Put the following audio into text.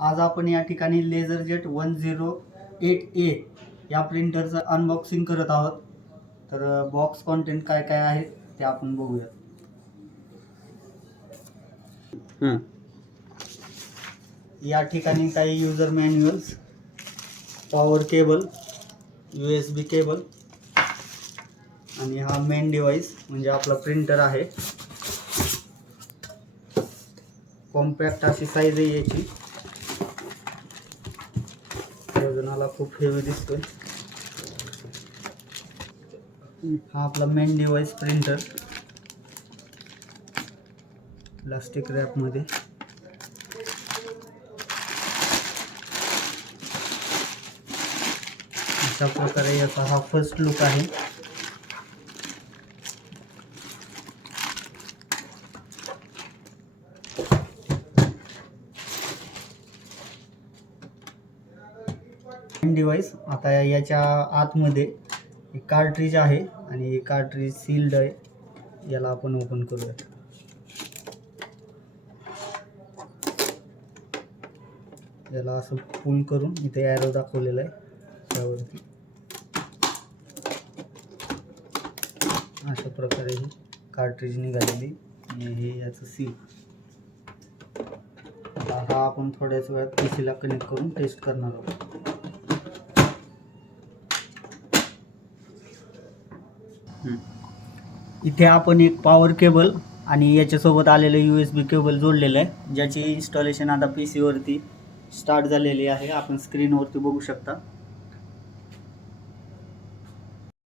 आज आपण या ठिकाणी लेझरजेट 108A या प्रिंटरचं अनबॉक्सिंग करत आहोत. तर बॉक्स कंटेंट काय काय आहे ते आपण बघूया. या ठिकाणी काही user manuals, power cable, USB cable आणि हा मेन डिव्हाइस म्हणजे आपला प्रिंटर आहे. कॉम्पॅक्ट अशी साईज आहे याची. वजनाला खूप हेवी दिसतोय. हा आपला main device printer plastic wrap मध्ये. अशा प्रकारे याचा हा फर्स्ट लुक आहे. डिव्हाइस आता याच्या आतमध्ये एक कार्ट्रिज आहे आणि हे कार्ट्रिज सील्ड आहे. याला आपण ओपन करूया. याला असं पुल करून इथे एरो दाखवलेला आहे त्यावरती अशा प्रकारे ही कार्ट्रिज निघालेली आणि हे याचं सील. हा आपण थोड्याच वेळात पीसीला कनेक्ट करून टेस्ट करणार आहोत. इथे आपण एक पॉवर केबल आणि याच्यासोबत आलेलं USB केबल जोडलेलं आहे, ज्याची इन्स्टॉलेशन आता PC वरती स्टार्ट झालेली आहे. आपण स्क्रीनवरती बघू शकता.